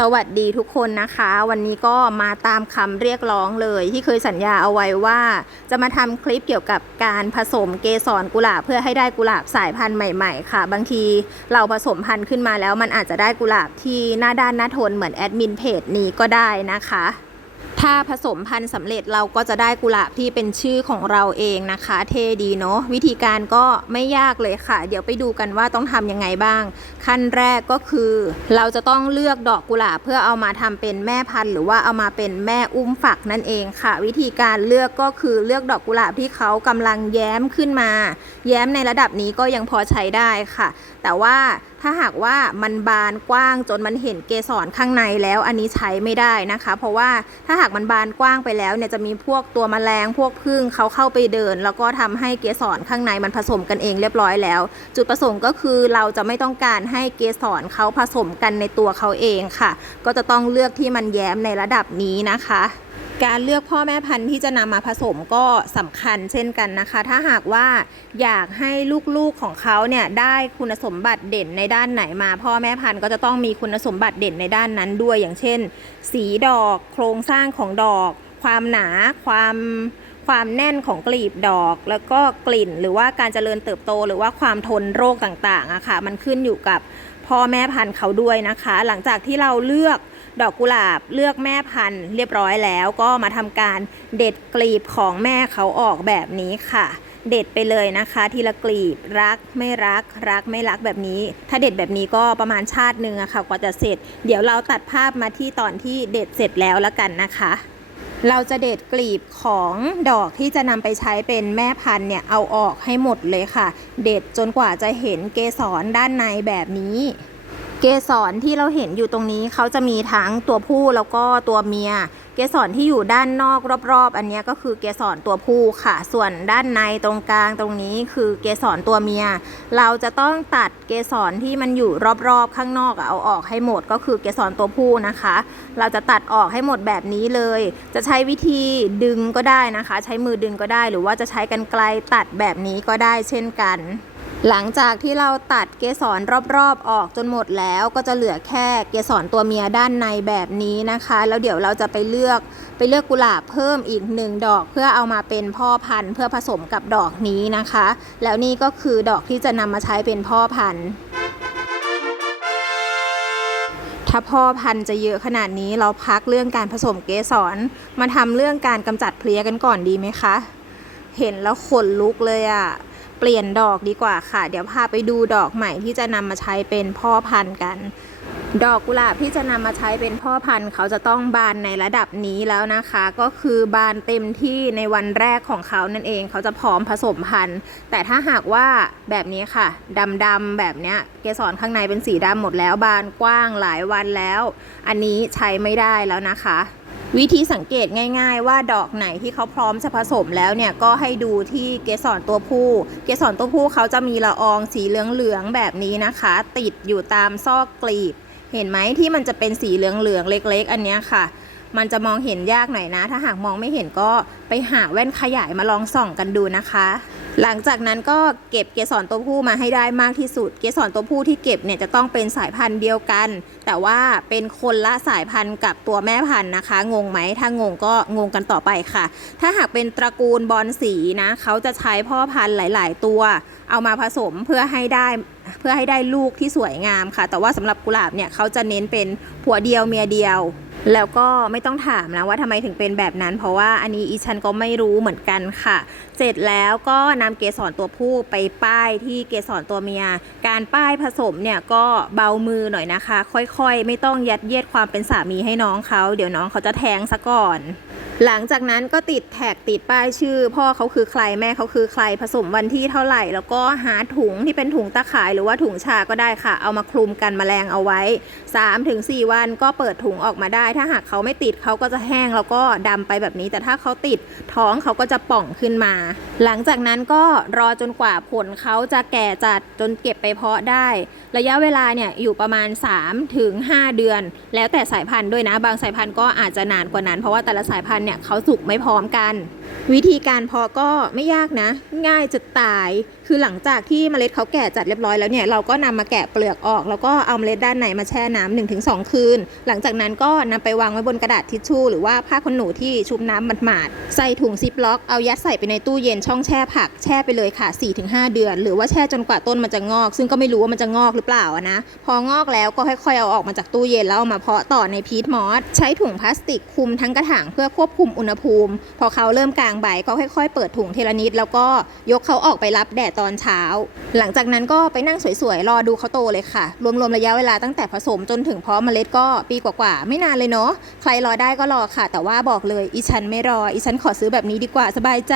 สวัสดีทุกคนนะคะ วันนี้ก็มาตามคำเรียกร้องเลยที่เคยสัญญาเอาไว้ว่า จะมาทำคลิปเกี่ยวกับการผสมเกสรกุหลาบเพื่อให้ได้กุหลาบสายพันธุ์ใหม่ ๆ ค่ะ บางทีเราผสมพันธุ์ขึ้นมาแล้วมันอาจจะได้กุหลาบที่หน้าด้านหน้าทนเหมือนแอดมินเพจนี้ก็ได้นะคะ ถ้าผสมพันธุ์สำเร็จเราก็จะได้กุหลาบที่เป็นชื่อของเราเองนะคะ เท่ดีเนาะวิธีการก็ไม่ยากเลยค่ะ เดี๋ยวไปดูกันว่าต้องทำยังไงบ้าง ขั้นแรกก็คือ เราจะต้องเลือกดอกกุหลาบเพื่อเอามาทำเป็นแม่พันธุ์ หรือว่าเอามาเป็นแม่อุ้มฝักนั่นเองค่ะ วิธีการเลือกก็คือเลือกดอกกุหลาบที่เขากำลังแย้มขึ้นมา แย้มในระดับนี้ก็ยังพอใช้ได้ค่ะ แต่ว่าถ้าหากว่ามันบานกว้างจนมันเห็นเกสรข้างในแล้วอันนี้ใช้ไม่ได้นะคะ เพราะว่าถ้าหากมันบานกว้างไปแล้วเนี่ยจะมีพวกตัวแมลงพวกพึ่งเขาเข้าไปเดิน แล้วก็ทำให้เกสรข้างในมันผสมกันเองเรียบร้อยแล้ว จุดประสงค์ก็คือเราจะไม่ต้องการให้เกสรเขาผสมกันในตัวเขาเองค่ะ ก็จะต้องเลือกที่มันแย้มในระดับนี้นะคะ การเลือกพ่อแม่พันธุ์ที่จะนำมาผสมก็สำคัญเช่นกันนะคะ ถ้าหากว่าอยากให้ลูกๆของเขาเนี่ยได้คุณสมบัติเด่นในด้านไหนมา พ่อแม่พันธุ์ก็จะต้องมีคุณสมบัติเด่นในด้านนั้นด้วย อย่างเช่น สีดอก โครงสร้างของดอก ความหนา ความความแน่นของกลีบดอก แล้วก็กลิ่น หรือว่าการเจริญเติบโต หรือว่าความทนโรคต่างๆอะค่ะมันขึ้นอยู่กับพ่อแม่พันธุ์เขาด้วยนะคะ หลังจากที่เราเลือก ดอกกุหลาบเลือกแม่พันธุ์เรียบร้อยแล้วก็มาทำการเด็ดกลีบของแม่เขาออกแบบนี้ค่ะ เด็ดไปเลยนะคะ ทีละกลีบรักไม่รักรักไม่รักแบบนี้ ถ้าเด็ดแบบนี้ก็ประมาณชาตินึงอะค่ะกว่าจะเสร็จ เดี๋ยวเราตัดภาพมาที่ตอนที่เด็ดเสร็จแล้วละกันนะคะเราจะเด็ดกลีบของดอกที่จะนำไปใช้เป็นแม่พันธุ์เนี่ยเอาออกให้หมดเลยค่ะ เด็ดจนกว่าจะเห็นเกสรด้านในแบบนี้ เกสรที่เราเห็นอยู่ตรงนี้เขาจะมีทั้งตัวผู้แล้วก็ตัวเมีย เกสรที่อยู่ด้านนอกรอบๆ อันนี้ก็คือเกสรตัวผู้ค่ะ ส่วนด้านในตรงกลางตรงนี้คือเกสรตัวเมีย เราจะต้องตัดเกสรที่มันอยู่รอบๆ ข้างนอกเอาออกให้หมดก็คือเกสรตัวผู้นะคะ เราจะตัดออกให้หมดแบบนี้เลย จะใช้วิธีดึงก็ได้นะคะ ใช้มือดึงก็ได้ หรือว่าจะใช้กันไกลตัดแบบนี้ก็ได้เช่นกัน หลังจากที่เราตัดเกสรรอบๆ ออกจนหมดแล้วก็จะเหลือแค่เกสรตัวเมียด้านในแบบนี้นะคะ แล้วเดี๋ยวเราจะไปเลือกไปเลือกกุหลาบเพิ่มอีกหนึ่งดอกเพื่อเอามาเป็นพ่อพันธุ์ เพื่อผสมกับดอกนี้นะคะ แล้วนี่ก็คือดอกที่จะนำมาใช้เป็นพ่อพันธุ์ถ้าพ่อพันธุ์จะเยอะขนาดนี้เราพักเรื่องการผสมเกสรมาทำเรื่องการกำจัดเพลี้ยกันก่อนดีไหมคะ เห็นแล้วขนลุกเลยอะ่ะ เปลี่ยนดอกดีกว่าค่ะ เดี๋ยวพาไปดูดอกใหม่ที่จะนำมาใช้เป็นพ่อพันธุ์กัน ดอกกุหลาบที่จะนำมาใช้เป็นพ่อพันธุ์ เขาจะต้องบานในระดับนี้แล้วนะคะ ก็คือบานเต็มที่ในวันแรกของเขานั่นเอง เขาจะพร้อมผสมพันธุ์ แต่ถ้าหากว่าแบบนี้ค่ะดำๆแบบเนี้ยเกสรข้างในเป็นสีดำหมดแล้วบานกว้างหลายวันแล้ว อันนี้ใช้ไม่ได้แล้วนะคะ วิธีสังเกตง่ายๆ ว่าดอกไหนที่เขาพร้อมจะผสมแล้วเนี่ยก็ให้ดูที่เกสรตัวผู้ เกสรตัวผู้เขาจะมีละอองสีเหลืองๆแบบนี้นะคะ ติดอยู่ตามซอกกลีบ เห็นไหมที่มันจะเป็นสีเหลืองๆเล็ก ๆ อันนี้ค่ะ มันจะมองเห็นยากหน่อยนะ ถ้าหากมองไม่เห็นก็ไปหาแว่นขยายมาลองส่องกันดูนะคะ หลังจากนั้นก็เก็บเกสรตัวผู้มาให้ได้มากที่สุด เกสรตัวผู้ที่เก็บเนี่ยจะต้องเป็นสายพันธุ์เดียวกัน แต่ว่าเป็นคนละสายพันธุ์กับตัวแม่พันธุ์นะคะ งงไหม ถ้างงก็งงกันต่อไปค่ะ ถ้าหากเป็นตระกูลบอลสีนะเขาจะใช้พ่อพันธุ์หลาย ๆ ตัว เอามาผสมเพื่อให้ได้เพื่อให้ได้ลูกที่สวยงามค่ะ แต่ว่าสำหรับกุหลาบเนี่ยเขาจะเน้นเป็นผัวเดียวเมียเดียว แล้วก็ไม่ต้องถามนะว่าทำไมถึงเป็นแบบนั้น เพราะว่าอันนี้อีชันก็ไม่รู้เหมือนกันค่ะ เสร็จแล้วก็นำเกสรตัวผู้ไปป้ายที่เกสรตัวเมีย การป้ายผสมเนี่ยก็เบามือหน่อยนะคะ ค่อยๆ ไม่ต้องยัดเยียดความเป็นสามีให้น้องเขา เดี๋ยวน้องเขาจะแทงซะก่อน หลังจากนั้นก็ติดแท็กติดป้ายชื่อ พ่อเขาคือใครแม่เขาคือใครผสมวันที่เท่าไหร่ แล้วก็หาถุงที่เป็นถุงตะข่ายหรือว่าถุงชาก็ได้ค่ะ เอามาคลุมกันแมลงเอาไว้ 3-4 วันก็เปิดถุงออกมาได้ ถ้าหากเขาไม่ติดเขาก็จะแห้งแล้วก็ดำไปแบบนี้ แต่ถ้าเขาติดท้องเขาก็จะป่องขึ้นมา หลังจากนั้นก็รอจนกว่าผลเขาจะแก่จัดจนเก็บไปเพาะได้ ระยะเวลาเนี่ยอยู่ประมาณ3ถึง5เดือน แล้วแต่สายพันธุ์ด้วยนะ บางสายพันธุ์ก็อาจจะนานกว่านั้น เพราะว่าแต่ละสายพันธุ์เนี่ยเขาสุกไม่พร้อมกัน วิธีการเพาะก็ไม่ยากนะ ง่ายจะตายคือหลังจากที่เมล็ดเขาแก่จัดเรียบร้อยแล้วเนี่ยเราก็นำมาแกะเปลือกออก แล้วก็เอาเมล็ดด้านในมาแช่น้ำหนึ่งถึงสองคืน หลังจากนั้นก็นำไปวางไว้บนกระดาษทิชชู่หรือว่าผ้าขนหนูที่ชุบน้ำหมาดๆใส่ถุงซิปล็อกเอายัดใส่ไปในตู้เย็นช่องแช่ผักแช่ไปเลยค่ะ 4-5 เดือน หรือว่าแช่จนกว่าต้นมันจะงอก ซึ่งก็ไม่รู้ว่ามันจะงอกหรือเปล่านะพองอกแล้วก็ค่อยๆเอาออกมาจากตู้เย็นแล้วเอามาเพาะต่อในพีทมอสใช้ถุงพลาสติกคลุมทั้งกระถางเพื่อควบคุมอุณหภูมิ พอเขาเริ่มกลางใบก็ค่อย ๆ เปิดถุงเทละนิดแล้วก็ยกเขาออกไปรับแดดตอนเช้า หลังจากนั้นก็ไปนั่งสวยๆ รอดูเขาโตเลยค่ะ รวมๆ ระยะเวลาตั้งแต่ผสมจนถึงเพาะเมล็ดก็ปีกว่าๆ ไม่นานเลยเนาะ ใครรอได้ก็รอค่ะ แต่ว่าบอกเลย อีฉันไม่รอ อีฉันขอซื้อแบบนี้ดีกว่าสบายใจ